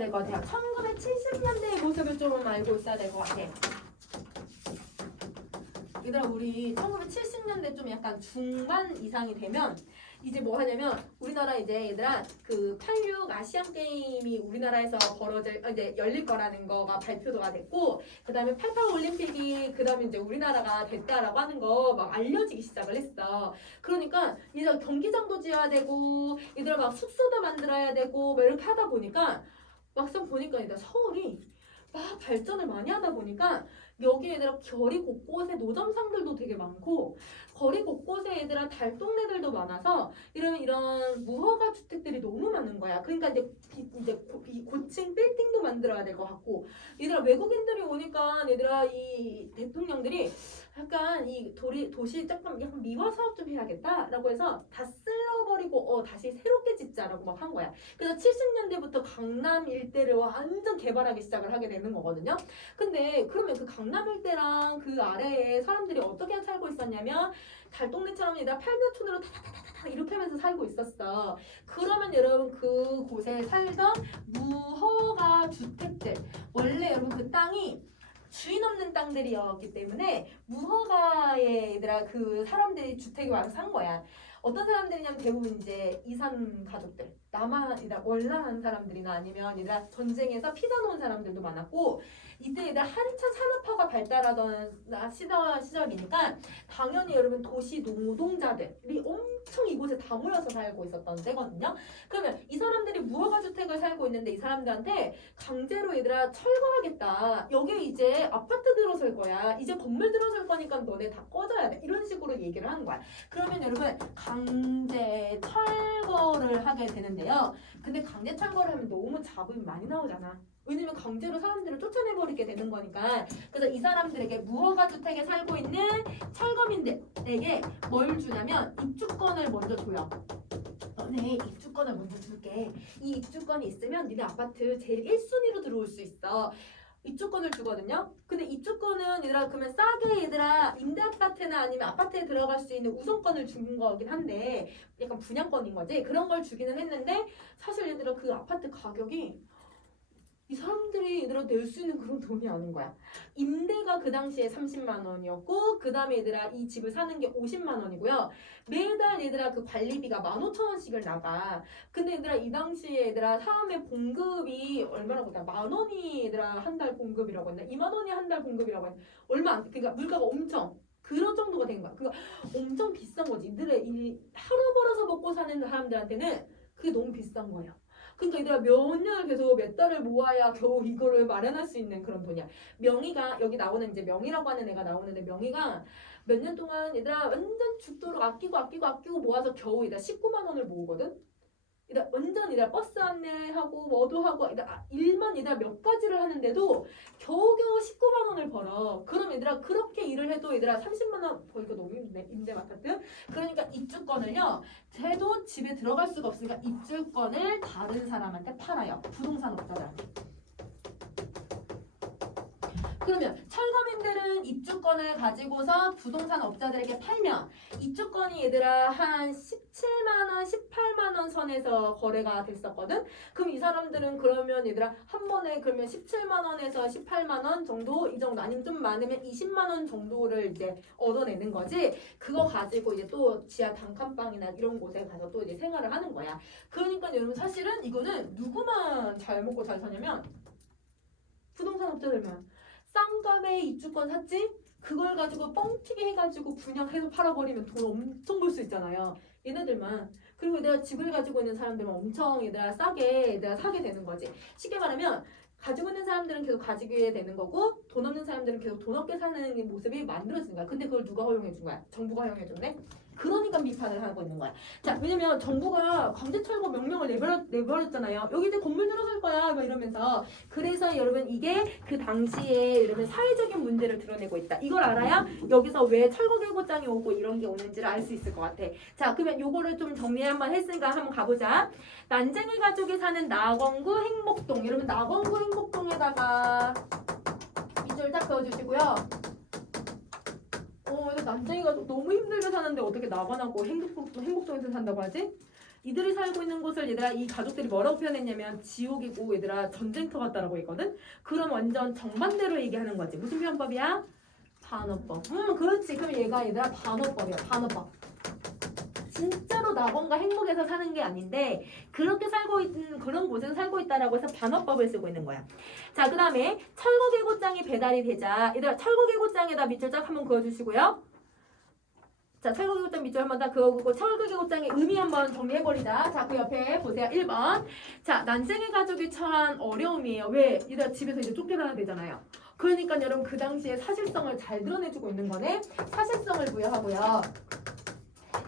될 것 같아요. 1970년대의 모습을 좀 알고 있어야 될 것 같아. 얘들아 우리 1970년대 좀 약간 중반 이상이 되면 이제 뭐 하냐면 우리나라 이제 얘들아 그 86 아시안 게임이 우리나라에서 벌어질 이제 열릴 거라는 거가 발표가 됐고 그다음에 88 올림픽이 그다음에 이제 우리나라가 됐다라고 하는 거 막 알려지기 시작을 했어. 그러니까 얘들아 경기장도 지어야 되고 얘들아 막 숙소도 만들어야 되고 막 이렇게 하다 보니까 막상 보니까 얘들아 서울이 막 발전을 많이 하다 보니까 여기 얘들아 거리 곳곳에 노점상들도 되게 많고 거리 곳곳에 얘들아 달동네들도 많아서 이런 무허가 주택들이 너무 많은 거야. 그러니까 이제 고층 빌딩도 만들어야 될 것 같고 얘들아 외국인들이 오니까 얘들아 이 대통령들이 약간 이 도시 조금 약간 미화 사업 좀 해야겠다라고 해서 다 쓸어버리고 다시 새롭게 짓자라고 막 한 거야. 그래서 70년대부터 강남 일대를 완전 개발하기 시작을 하게 되는 거거든요. 근데 그러면 그 강남 일대랑 그 아래에 사람들이 어떻게 살고 있었냐면 달동네처럼 얘들아 팔교촌으로 타타타타타 이렇게 하면서 살고 있었어. 그러면 여러분 그곳에 살던 무허가 주택들 원래 여러분 그 땅이 주인 없는 땅들이었기 때문에 무허가에 얘들아 그 사람들이 주택이 와서 산 거야. 어떤 사람들이냐면 대부분 이제 이산 가족들, 남한이다 월남한 사람들이나 아니면 얘들아 전쟁에서 피다 놓은 사람들도 많았고 이때 얘들 한참 산업화가 발달하던 시절이니까 당연히 여러분 도시 노동자들이 엄청 이곳에 다 모여서 살고 있었던 때거든요. 그러면 이 사람들이 무허가 주택을 살고 있는데 이 사람들한테 강제로 얘들아 철거하겠다. 여기 이제 아파트 들어설 거야. 이제 건물 들어설 거니까 너네 다 꺼져야 돼. 이런 식으로 얘기를 하는 거야. 그러면 여러분 강제 철거를 하게 되는데요. 근데 강제 철거를 하면 너무 잡음이 많이 나오잖아. 왜냐면 강제로 사람들을 쫓아내버리게 되는 거니까. 그래서 이 사람들에게 무허가 주택에 살고 있는 철거민들에게 뭘 주냐면 입주권을 먼저 줘요. 너네 입주권을 먼저 줄게. 이 입주권이 있으면 니네 아파트 제일 1순위로 들어올 수 있어. 입주권을 주거든요. 근데 입주권은 얘들아 그러면 싸게 얘들아 임대 아파트나 아니면 아파트에 들어갈 수 있는 우선권을 준 거긴 한데 약간 분양권인 거지. 그런 걸 주기는 했는데 사실 얘들아 그 아파트 가격이 이 사람들이 얘들아 낼 수 있는 그런 돈이 아닌 거야. 임대가 그 당시에 30만 원이었고 그 다음에 얘들아 이 집을 사는 게 50만 원이고요. 매달 얘들아 그 관리비가 15,000원씩을 나가. 근데 얘들아 이 당시에 얘들아 사암의 봉급이 얼마라고 했나? 10,000원이 얘들아 한 달 봉급이라고 했나? 20,000원이 한 달 봉급이라고 했나? 얼마 안 그러니까 물가가 엄청 그런 정도가 된 거야. 그러니까 엄청 비싼 거지. 이들의 이 하루 벌어서 먹고 사는 사람들한테는 그게 너무 비싼 거예요. 그러니까 얘들아 몇 년을 계속 몇 달을 모아야 겨우 이거를 마련할 수 있는 그런 돈이야. 명의가 여기 나오는 이제 명의라고 하는 애가 나오는데 명의가 몇 년 동안 얘들아 완전 죽도록 아끼고 모아서 겨우 얘들아 19만 원을 모으거든. 얘들아 완전 얘들아 버스 안내하고 뭐도 하고 얘들아 일만 얘들아 몇 가지를 하는데도 겨우겨우 19만 원을 벌어. 그럼 얘들아 그렇게 일을 해도 얘들아 30만 원 벌기가 너무 힘드네. 임대 아파트. 그러니까 입주권을요. 쟤도 집에 들어갈 수가 없으니까 입주권을 다른 사람한테 팔아요. 부동산 업자들한테. 그러면 철거민들은 입주권을 가지고서 부동산 업자들에게 팔면 입주권이 얘들아 한 17만 원, 18만 원 선에서 거래가 됐었거든. 그럼 이 사람들은 그러면 얘들아 한 번에 그러면 17만 원에서 18만 원 정도 이 정도 아니면 좀 많으면 20만 원 정도를 이제 얻어내는 거지. 그거 가지고 이제 또 지하 단칸방이나 이런 곳에 가서 또 이제 생활을 하는 거야. 그러니까 여러분 사실은 이거는 누구만 잘 먹고 잘 사냐면 부동산 업자들만. 싼 값에 입주권 샀지? 그걸 가지고 뻥튀기 해가지고 분양해서 팔아버리면 돈 엄청 벌 수 있잖아요. 얘네들만. 그리고 얘들아 집을 가지고 있는 사람들만 엄청 얘들아 싸게 얘들아 사게 되는 거지. 쉽게 말하면 가지고 있는 사람들은 계속 가지게 되는 거고 돈 없는 사람들은 계속 돈 없게 사는 모습이 만들어지는 거야. 근데 그걸 누가 허용해 준 거야? 정부가 허용해 줬네? 그러니까 비판을 하고 있는 거야. 자, 왜냐면 정부가 강제철거 명령을 내버렸잖아요. 여기 이제 건물 들어설 거야, 막 이러면서. 그래서 여러분 이게 그 당시에 여러분 사회적인 문제를 드러내고 있다. 이걸 알아야 여기서 왜 철거 경고장이 오고 이런 게 오는지를 알 수 있을 것 같아. 자, 그러면 요거를 좀 정리 한번 했으니까 한번 가보자. 난쟁이 가족이 사는 낙원구 행복동. 여러분 낙원구 행복동에다가 밑줄 딱 그어주시고요. 이거 난쟁이가 너무 힘들게 사는데 어떻게 낙원하고 행복동에서 산다고 하지? 이들이 살고 있는 곳을 얘들아 이 가족들이 뭐라고 표현했냐면 지옥이고 얘들아 전쟁터 같다라고 했거든. 그럼 완전 정반대로 얘기하는 거지. 무슨 표현법이야? 반어법. 그렇지. 그럼 얘가 얘들아 반어법이야. 반어법. 진짜로 낙원과 행복에서 사는 게 아닌데 그렇게 살고 있는 그런 곳에서 살고 있다라고 해서 반어법을 쓰고 있는 거야. 자, 그 다음에 철거계곡장이 배달이 되자 얘들아 철거계곡장에다 밑줄 쫙 한번 그어주시고요. 자, 철거계곡장 밑줄 한번 다 그어보고 철거계곡장의 의미 한번 정리해버리자. 자, 그 옆에 보세요. 1번. 자, 난쟁이 가족이 처한 어려움이에요. 왜? 얘들아 집에서 이제 쫓겨나야 되잖아요. 그러니까 여러분 그 당시에 사실성을 잘 드러내주고 있는 거네. 사실성을 부여하고요.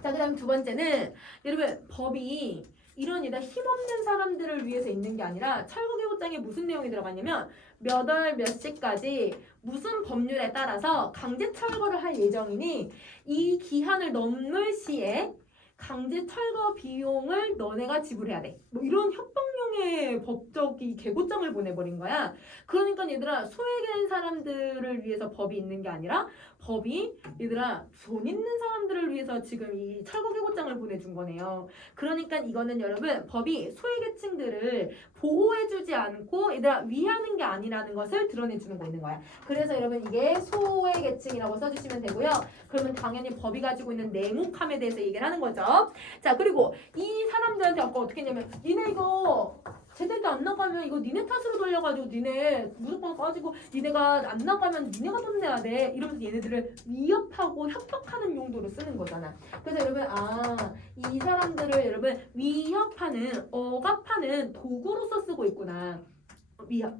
자, 그 다음 두 번째는 여러분 법이 이런 힘없는 사람들을 위해서 있는 게 아니라 철거계곡장에 무슨 내용이 들어갔냐면 몇 월 몇 시까지 무슨 법률에 따라서 강제 철거를 할 예정이니 이 기한을 넘을 시에 강제 철거 비용을 너네가 지불해야 돼. 뭐 이런 협박용의 법적 이 계고장을 보내버린 거야. 그러니까 얘들아 소외된 사람들을 위해서 법이 있는 게 아니라 법이 얘들아 돈 있는 사람들을 위해서 지금 이 철거 계고장을 보내준 거네요. 그러니까 이거는 여러분 법이 소외계층들을 보호해주지 않고 얘들아 위하는 게 아니라는 것을 드러내주는 거 있는 거야. 그래서 여러분 이게 소외계층이라고 써주시면 되고요. 그러면 당연히 법이 가지고 있는 냉혹함에 대해서 얘기를 하는 거죠. 자, 그리고 이 사람들한테 아까 어떻게 했냐면 니네 이거 제대로 안 나가면 이거 니네 탓으로 돌려가지고 니네 무조건 까지고 니네가 안 나가면 니네가 돈 내야 돼 이러면서 얘네들을 위협하고 협박하는 용도로 쓰는 거잖아. 그래서 여러분 이 사람들을 여러분 위협하는 억압하는 도구로서 쓰고 있구나. 위협.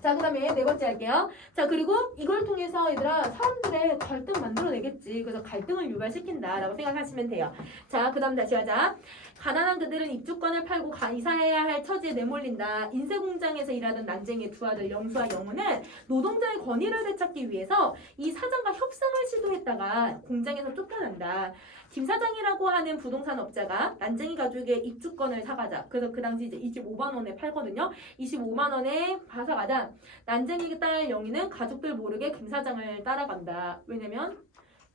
자, 그 다음에 네 번째 할게요. 자, 그리고 이걸 통해서 얘들아 사람들의 갈등 만들어내겠지. 그래서 갈등을 유발시킨다라고 생각하시면 돼요. 자, 그 다음 다시 하자. 가난한 그들은 입주권을 팔고 이사해야 할 처지에 내몰린다. 인쇄공장에서 일하던 난쟁이의 두 아들 영수와 영우는 노동자의 권위를 되찾기 위해서 이 사장과 협상을 시도했다가 공장에서 쫓겨난다. 김 사장이라고 하는 부동산 업자가 난쟁이 가족의 입주권을 사가자. 그래서 그 당시 이제 25만 원에 팔거든요. 25만 원에 사가자. 난쟁이 딸 영희는 가족들 모르게 김 사장을 따라간다. 왜냐면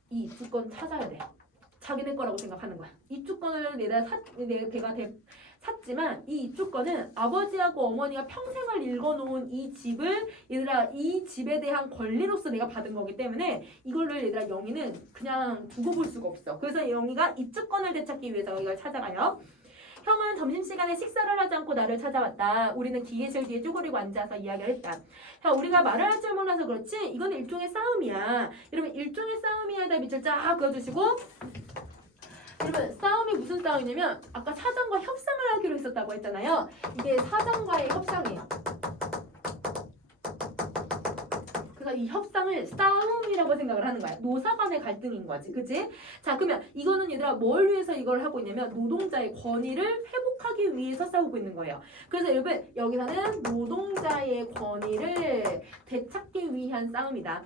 이 입주권 찾아야 돼. 자기들 거라고 생각하는 거야. 입주권을 내가 샀지만 이 입주권은 아버지하고 어머니가 평생을 읽어놓은 이 집을 얘들아 이 집에 대한 권리로서 내가 받은 거기 때문에 이거를 얘들아 영희는 그냥 두고 볼 수가 없어. 그래서 영희가 입주권을 되찾기 위해서 이걸 찾아가요. 형은 점심시간에 식사를 하지 않고 나를 찾아왔다. 우리는 기계실 뒤에 쪼그리고 앉아서 이야기를 했다. 형, 우리가 말을 할 줄 몰라서 그렇지 이거는 일종의 싸움이야. 여러분 일종의 싸움이야다 밑줄 쫙 그어주시고 여러분 싸움이 무슨 싸움이냐면 아까 사장과 협상을 하기로 했었다고 했잖아요. 이게 사장과의 협상이에요. 그래서 이 협상을 싸움이라고 생각을 하는 거야. 노사 간의 갈등인 거지. 그치? 자, 그러면 이거는 얘들아 뭘 위해서 이걸 하고 있냐면 노동자의 권위를 회복하기 위해서 싸우고 있는 거예요. 그래서 여러분 여기서는 노동자의 권위를 되찾기 위한 싸움이다.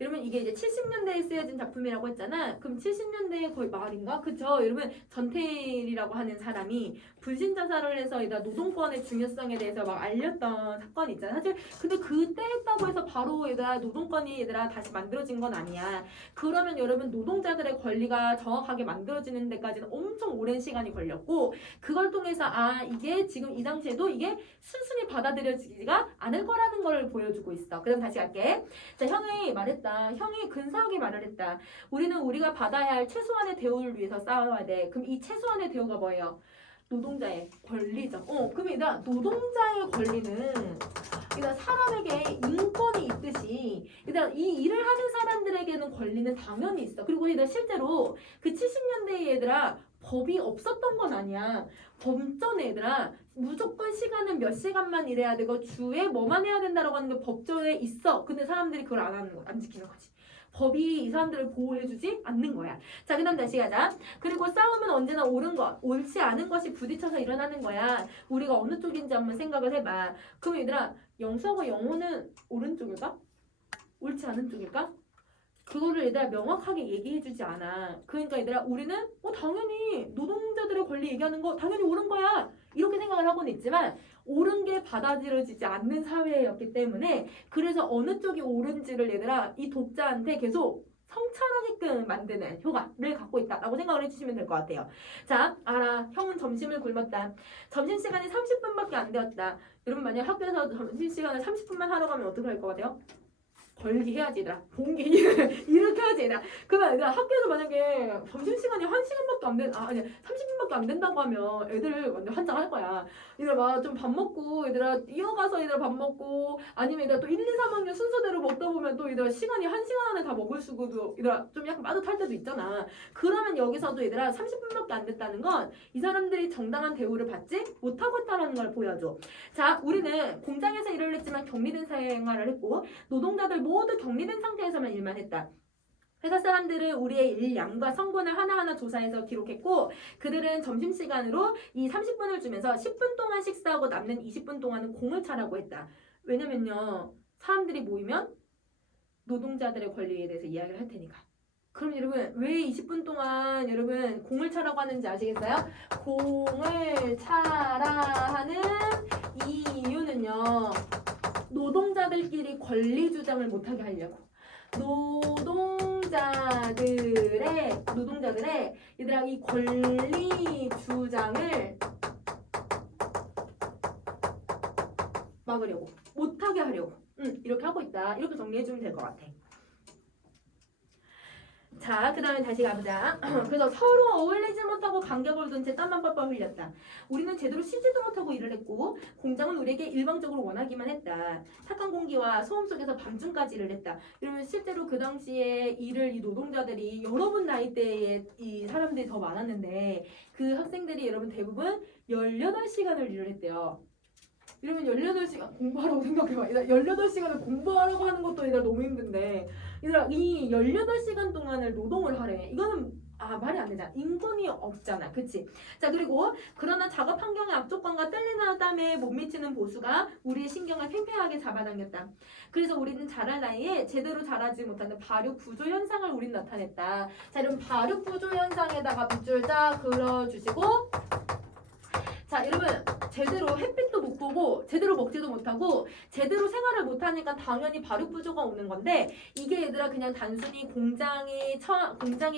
여러분 이게 이제 70년대에 쓰여진 작품이라고 했잖아. 그럼 70년대 거의 말인가? 그쵸? 여러분 전태일이라고 하는 사람이 분신 자살을 해서 노동권의 중요성에 대해서 막 알렸던 사건이 있잖아. 사실 근데 그때 했다고 해서 바로 노동권이 다시 만들어진 건 아니야. 그러면 여러분 노동자들의 권리가 정확하게 만들어지는 데까지는 엄청 오랜 시간이 걸렸고 그걸 통해서 이게 지금 이 당시에도 이게 순순히 받아들여지지가 않을 거라는 걸 보여주고 있어. 그럼 다시 갈게. 자, 형이 말했다. 형이 근사하게 말을 했다. 우리는 우리가 받아야 할 최소한의 대우를 위해서 싸워야 돼. 그럼 이 최소한의 대우가 뭐예요? 노동자의 권리죠. 그럼 얘들아 노동자의 권리는 얘들아 사람에게 인권이 있듯이 얘들아 이 일을 하는 사람들에게는 권리는 당연히 있어. 그리고 얘들아 실제로 그 70년대에 얘들아 법이 없었던 건 아니야. 법전에 얘들아 무조건 시간은 몇 시간만 일해야 되고 주에 뭐만 해야 된다라고 하는 게 법전에 있어. 근데 사람들이 그걸 안 지키는 거지. 법이 이 사람들을 보호해주지 않는 거야. 자, 그 다음 다시 가자. 그리고 싸움은 언제나 옳은 것, 옳지 않은 것이 부딪혀서 일어나는 거야. 우리가 어느 쪽인지 한번 생각을 해봐. 그럼 얘들아 영수하고 영호는 오른쪽일까? 옳지 않은 쪽일까? 그거를 얘들아 명확하게 얘기해주지 않아. 그러니까 얘들아 우리는 당연히 노동자들의 권리 얘기하는 거 당연히 옳은 거야 이렇게 생각을 하고는 있지만 옳은 게 받아들여지지 않는 사회였기 때문에 그래서 어느 쪽이 옳은지를 얘들아 이 독자한테 계속 성찰하게끔 만드는 효과를 갖고 있다라고 생각을 해주시면 될 것 같아요. 자, 알아. 형은 점심을 굶었다. 점심시간이 30분밖에 안 되었다. 여러분 만약 학교에서 점심시간을 30분만 하러 가면 어떻게 할 것 같아요? 걸기 해야지 얘들아. 봉기 이렇게 해야지 얘들아. 그러면 얘들아 학교에서 만약에 점심시간이 1시간밖에 안 된, 아니 30분밖에 안 된다고 하면 애들 완전 환장할 거야. 얘들아 막 좀 밥 먹고 얘들아 이어가서 얘들아 밥 먹고 아니면 얘들아 또 1, 2, 3학년 순서대로 먹다 보면 또 얘들아 시간이 1시간 안에 다 먹을 수도 얘들아 좀 약간 빠듯할 때도 있잖아. 그러면 여기서도 얘들아 30분밖에 안 됐다는 건 이 사람들이 정당한 대우를 받지 못하고 있다는 걸 보여줘. 자, 우리는 공장에서 일을 했지만 격리된 생활을 했고 노동자들 모두 격리된 상태에서만 일만 했다. 회사 사람들은 우리의 일 양과 성분을 하나하나 조사해서 기록했고 그들은 점심시간으로 이 30분을 주면서 10분 동안 식사하고 남는 20분 동안은 공을 차라고 했다. 왜냐면요. 사람들이 모이면 노동자들의 권리에 대해서 이야기를 할 테니까. 그럼 여러분 왜 20분 동안 여러분 공을 차라고 하는지 아시겠어요? 공을 차라 하는 이유는요. 노동자들끼리 권리 주장을 못하게 하려고. 노동자들의 얘들아 이 권리 주장을 막으려고 못하게 하려고 이렇게 하고 있다. 이렇게 정리해주면 될 것 같아. 자, 그 다음에 다시 가보자. 그래서 서로 어울리지 못하고 간격을 둔 채 땀만 뻘뻘 흘렸다. 우리는 제대로 쉬지도 못하고 일을 했고 공장은 우리에게 일방적으로 원하기만 했다. 탁한 공기와 소음 속에서 밤중까지 일을 했다. 여러분 실제로 그 당시에 일을 이 노동자들이 여러분 나이대에 이 사람들이 더 많았는데 그 학생들이 여러분 대부분 18시간을 일을 했대요. 이러면 18시간 공부하라고 생각해봐. 18시간을 공부하라고 하는 것도 얘들아 너무 힘든데 얘들아 이 18시간 동안을 노동을 하래. 이거는 말이 안 되잖아. 인권이 없잖아. 그치? 자 그리고 그러나 작업 환경의 압족감과 떨리는 땀에 못 미치는 보수가 우리의 신경을 팽팽하게 잡아당겼다. 그래서 우리는 자랄 나이에 제대로 자라지 못하는 발육 부조 현상을 우린 나타냈다. 자 여러분 발육 부조 현상에다가 빗줄 쫙 그려주시고 자 여러분 제대로 햇빛도 못 보고 제대로 먹지도 못하고 제대로 생활을 못하니까 당연히 발육 부조가 오는 건데 이게 얘들아 그냥 단순히 공장이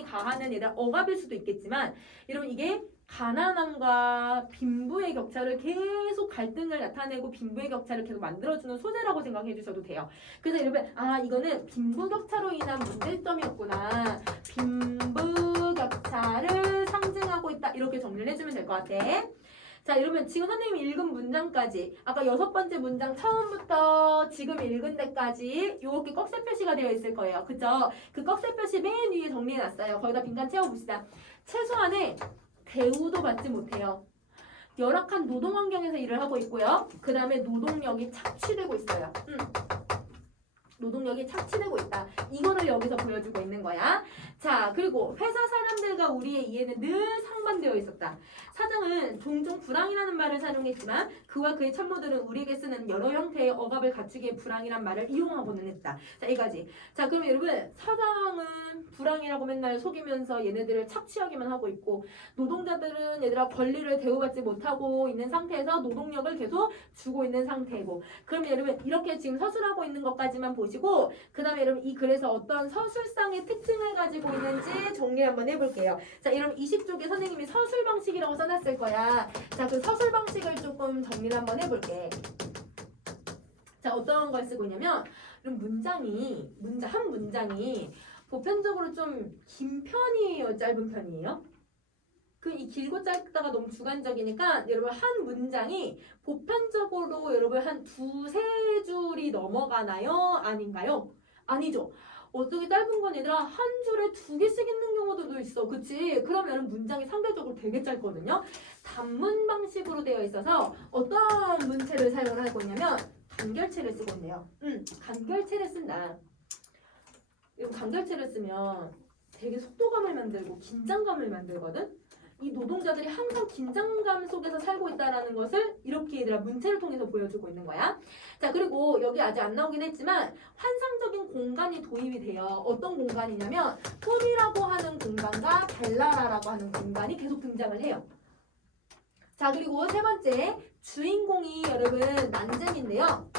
가하는 얘들아 억압일 수도 있겠지만 여러분 이게 가난함과 빈부의 격차를 계속 갈등을 나타내고 빈부의 격차를 계속 만들어주는 소재라고 생각해 주셔도 돼요. 그래서 여러분 이거는 빈부 격차로 인한 문제점이었구나. 빈부 격차를 상징하고 있다. 이렇게 정리를 해주면 될 것 같아. 자 여러분 지금 선생님이 읽은 문장까지 아까 6번째 문장 처음부터 지금 읽은 데까지 이렇게 꺽쇠 표시가 되어 있을 거예요. 그죠? 그 꺽쇠 표시 맨 위에 정리해놨어요. 거기다 빈칸 채워봅시다. 최소한의 대우도 받지 못해요. 열악한 노동 환경에서 일을 하고 있고요. 그 다음에 노동력이 착취되고 있어요. 노동력이 착취되고 있다. 이거를 여기서 보여주고 있는 거야. 자, 그리고 회사 사람들과 우리의 이해는 늘 상반되어 있었다. 사장은 종종 불황이라는 말을 사용했지만 그와 그의 참모들은 우리에게 쓰는 여러 형태의 억압을 갖추기에 불황이란 말을 이용하고는 했다. 자, 이거지. 자, 그럼 여러분 사장은 불황이라고 맨날 속이면서 얘네들을 착취하기만 하고 있고 노동자들은 얘들아 권리를 대우받지 못하고 있는 상태에서 노동력을 계속 주고 있는 상태고 그럼 여러분 이렇게 지금 서술하고 있는 것까지만 보시고 그 다음에 여러분 이 글에서 어떤 서술상의 특징을 가지고 있는지 정리 한번 해볼게요. 자, 여러분 20쪽에 선생님이 서술 방식이라고 써놨을 거야. 자, 그 서술 방식을 조금 정리를 한번 해볼게. 자, 어떤 걸 쓰고 있냐면 한 문장이 보편적으로 좀 긴 편이에요? 짧은 편이에요? 이 길고 짧다가 너무 주관적이니까 여러분 한 문장이 보편적으로 여러분 한 2-3줄이 넘어가나요? 아닌가요? 아니죠. 어떻게 짧은 건 얘들아 한 줄에 2개씩 있는 경우도 있어. 그치? 그러면 문장이 상대적으로 되게 짧거든요. 단문 방식으로 되어 있어서 어떤 문체를 사용을 하고 있냐면 간결체를 쓰고 있네요. 간결체를 쓴다. 간결체를 쓰면 되게 속도감을 만들고 긴장감을 만들거든. 이 노동자들이 항상 긴장감 속에서 살고 있다는 것을 이렇게 얘들아 문체를 통해서 보여주고 있는 거야. 자, 그리고 여기 아직 안 나오긴 했지만 환상적인 공간이 도입이 돼요. 어떤 공간이냐면 꿈이라고 하는 공간과 발라라라고 하는 공간이 계속 등장을 해요. 자, 그리고 세 번째 주인공이 여러분 난쟁인데요.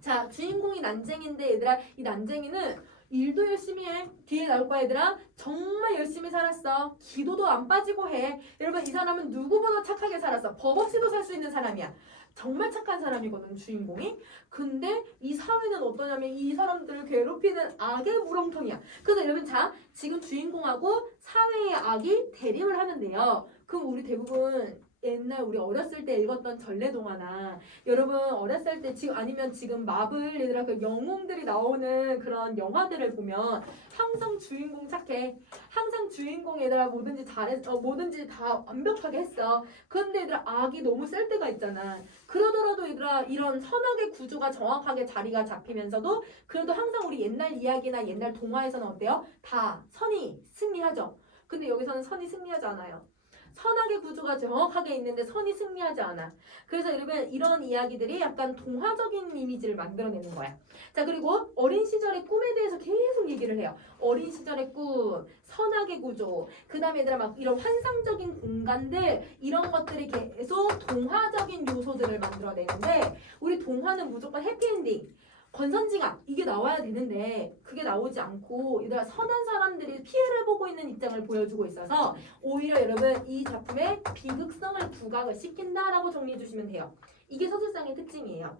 자, 주인공이 난쟁인데 얘들아 이 난쟁이는 일도 열심히 해. 뒤에 나올 거야 얘들아. 정말 열심히 살았어. 기도도 안 빠지고 해. 여러분 이 사람은 누구보다 착하게 살았어. 법 없이도 살 수 있는 사람이야. 정말 착한 사람이거든 주인공이. 근데 이 사회는 어떠냐면 이 사람들을 괴롭히는 악의 무렁텅이야. 그래서 여러분 자 지금 주인공하고 사회의 악이 대립을 하는데요. 그럼 우리 대부분 옛날 우리 어렸을 때 읽었던 전래동화나 여러분 어렸을 때 지금 아니면 지금 마블 얘들아 그 영웅들이 나오는 그런 영화들을 보면 항상 주인공 착해. 항상 주인공 얘들아 뭐든지 잘했어. 뭐든지 다 완벽하게 했어. 그런데 얘들아 악이 너무 셀 때가 있잖아. 그러더라도 얘들아 이런 선악의 구조가 정확하게 자리가 잡히면서도 그래도 항상 우리 옛날 이야기나 옛날 동화에서는 어때요? 다 선이 승리하죠. 근데 여기서는 선이 승리하지 않아요. 선악의 구조가 정확하게 있는데 선이 승리하지 않아. 그래서 여러분 이런 이야기들이 약간 동화적인 이미지를 만들어내는 거야. 자 그리고 어린 시절의 꿈에 대해서 계속 얘기를 해요. 어린 시절의 꿈, 선악의 구조, 그 다음에 얘들아 막 이런 환상적인 공간들 이런 것들이 계속 동화적인 요소들을 만들어내는데 우리 동화는 무조건 해피엔딩. 권선징악 이게 나와야 되는데 그게 나오지 않고 얘들아 선한 사람들이 피해를 보고 있는 입장을 보여주고 있어서 오히려 여러분 이 작품의 비극성을 부각을 시킨다라고 정리해 주시면 돼요. 이게 서술상의 특징이에요.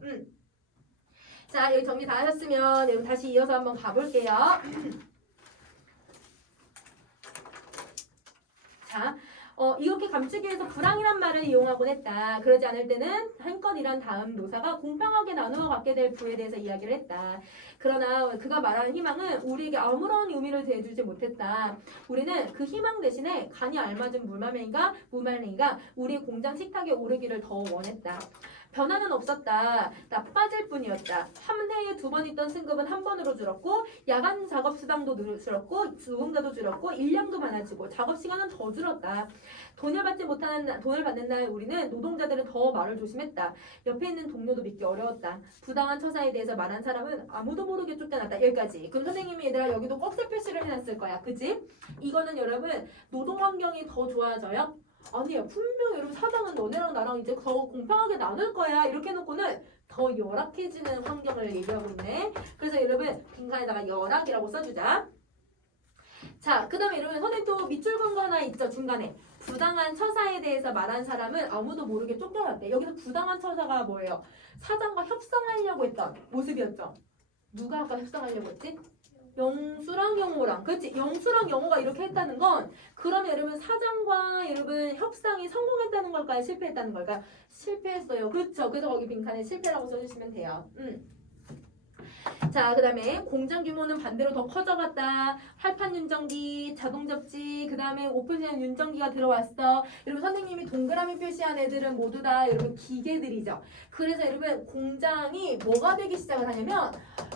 자 여기 정리 다 하셨으면 여러분 다시 이어서 한번 가볼게요. 자 이렇게 감추기 위해서 불황이란 말을 이용하곤 했다. 그러지 않을 때는 한껏 이란 다음 노사가 공평하게 나누어 갖게 될 부에 대해서 이야기를 했다. 그러나 그가 말하는 희망은 우리에게 아무런 의미를 대주지 못했다. 우리는 그 희망 대신에 간이 알맞은 무말랭이가 우리의 공장 식탁에 오르기를 더 원했다. 변화는 없었다. 나빠질 뿐이었다. 한 해에 2번 있던 승급은 1번으로 줄었고 야간 작업 수당도 줄었고 노동자도 줄었고 일량도 많아지고 작업 시간은 더 줄었다. 돈을 받는 날 우리는 노동자들은 더 말을 조심했다. 옆에 있는 동료도 믿기 어려웠다. 부당한 처사에 대해서 말한 사람은 아무도 모르게 쫓겨났다. 여기까지. 그럼 선생님이 얘들아 여기도 꺽쇠 표시를 해놨을 거야. 그치? 이거는 여러분 노동 환경이 더 좋아져요? 아니야 분명 여러분 사장은 너네랑 나랑 이제 더 공평하게 나눌 거야 이렇게 해놓고는 더 열악해지는 환경을 얘기하고 있네. 그래서 여러분 빈칸에다가 열악이라고 써주자. 자 그 다음에 여러분 선생님 또 밑줄 건 거 하나 있죠. 중간에 부당한 처사에 대해서 말한 사람은 아무도 모르게 쫓겨났대. 여기서 부당한 처사가 뭐예요? 사장과 협상하려고 했던 모습이었죠. 누가 아까 협상하려고 했지? 영수랑 영호랑 그렇지 영수랑 영호가 이렇게 했다는 건 그러면 여러분 사장과 여러분 협상이 성공했다는 걸까요? 실패했다는 걸까요? 실패했어요. 그렇죠. 그래서 거기 빈칸에 실패라고 써주시면 돼요. 자, 그 다음에 공장 규모는 반대로 더 커져갔다. 활판 윤정기, 자동 접지, 그 다음에 오픈된 윤정기가 들어왔어. 여러분 선생님이 동그라미 표시한 애들은 모두 다 여러분 기계들이죠. 그래서 여러분 공장이 뭐가 되기 시작을 하냐면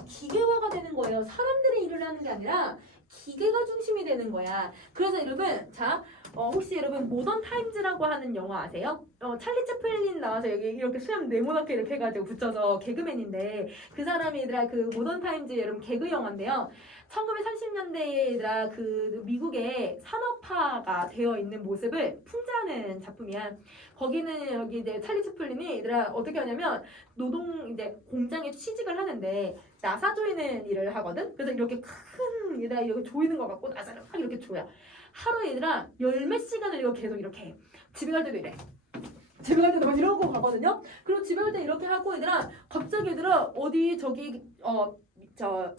기계화가 되는 거예요. 사람들이 일을 하는 게 아니라 기계가 중심이 되는 거야. 그래서 여러분 자 혹시 여러분 모던 타임즈라고 하는 영화 아세요? 찰리 채플린 나와서 여기 이렇게 수염 네모나게 이렇게 해가지고 붙여서 개그맨인데 그 사람이 얘들아 그 모던 타임즈 여러분 개그 영화인데요. 1930년대에 얘들아 그 미국의 산업화가 되어 있는 모습을 풍자하는 작품이야. 거기는 여기 이제 찰리 채플린이 얘들아 어떻게 하냐면 노동 이제 공장에 취직을 하는데 나사 조이는 일을 하거든. 그래서 이렇게 큰 얘들아 이렇게 조이는 거 같고 나사를 막 이렇게 조여. 하루 얘들아 10몇 시간을 이거 계속 이렇게 해. 집에 갈 때도 이래. 집에 갈 때도 막 이러고 가거든요. 그리고 집에 갈 때 이렇게 하고 얘들아 갑자기 얘들아 어디 저기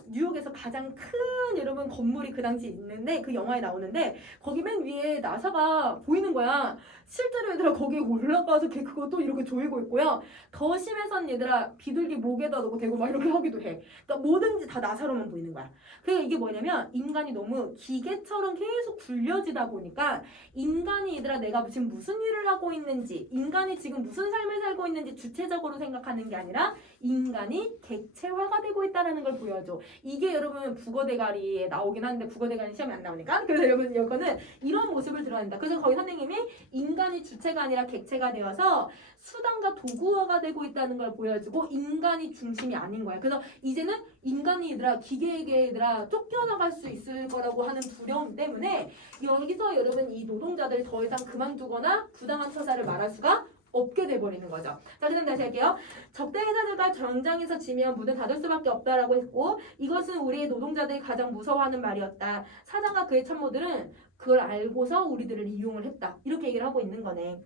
뉴욕에서 가장 큰 여러분 건물이 그 당시 있는데 그 영화에 나오는데 거기 맨 위에 나사가 보이는 거야. 실제로 얘들아 거기에 올라가서 걔 그것도 이렇게 조이고 있고요. 더 심해선 얘들아 비둘기 목에다 넣고 대고 막 이렇게 하기도 해. 그러니까 뭐든지 다 나사로만 보이는 거야. 그러니까 이게 뭐냐면 인간이 너무 기계처럼 계속 굴려지다 보니까 인간이 얘들아 내가 지금 무슨 일을 하고 있는지 인간이 지금 무슨 삶을 살고 있는지 주체적으로 생각하는 게 아니라 인간이 객체화가 되고 있다는 걸 보여줘. 이게 여러분 국어대가리에 나오긴 하는데 국어대가리 시험에 안 나오니까 그래서 여러분 이거는 이런 모습을 드러낸다. 그래서 거기 선생님이 인간이 주체가 아니라 객체가 되어서 수단과 도구화가 되고 있다는 걸 보여주고 인간이 중심이 아닌 거야. 그래서 이제는 인간이 얘들아 기계에게 얘들아 쫓겨나갈 수 있을 거라고 하는 두려움 때문에 여기서 여러분 이 노동자들 더 이상 그만두거나 부당한 처사를 말할 수가 없게 돼버리는 거죠. 자, 그럼 다시 할게요. 적대 회사들과 경쟁에서 지면 문을 닫을 수밖에 없다라고 했고 이것은 우리의 노동자들이 가장 무서워하는 말이었다. 사장과 그의 참모들은 그걸 알고서 우리들을 이용을 했다. 이렇게 얘기를 하고 있는 거네.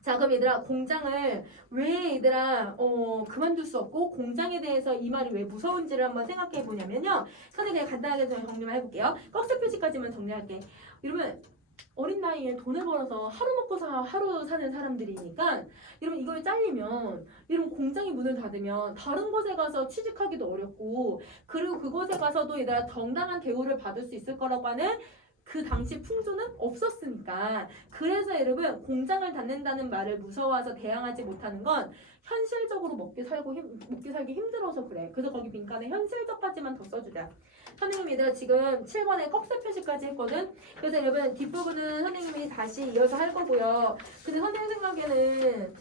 자, 그럼 얘들아 공장을 왜 얘들아 그만둘 수 없고 공장에 대해서 이 말이 왜 무서운지를 한번 생각해 보냐면요. 선생님 그냥 간단하게 좀 정리만 해볼게요. 꺽쇠 표시까지만 정리할게. 이러면 어린 나이에 돈을 벌어서 하루 먹고 하루 사는 사람들이니까 이러면 이걸 잘리면 이러면 공장이 문을 닫으면 다른 곳에 가서 취직하기도 어렵고 그리고 그곳에 가서도 얘들아 정당한 대우를 받을 수 있을 거라고 하는 그 당시 풍조는 없었으니까 그래서 여러분 공장을 닫는다는 말을 무서워해서 대항하지 못하는 건 현실적으로 먹기 살기 힘들어서 그래. 그래서 거기 빈칸에 현실적까지만 더 써주자. 선생님 얘들아 지금 7번에 꺽쇠 표시까지 했거든. 그래서 여러분 뒷부분은 선생님이 다시 이어서 할 거고요. 근데 선생님 생각에는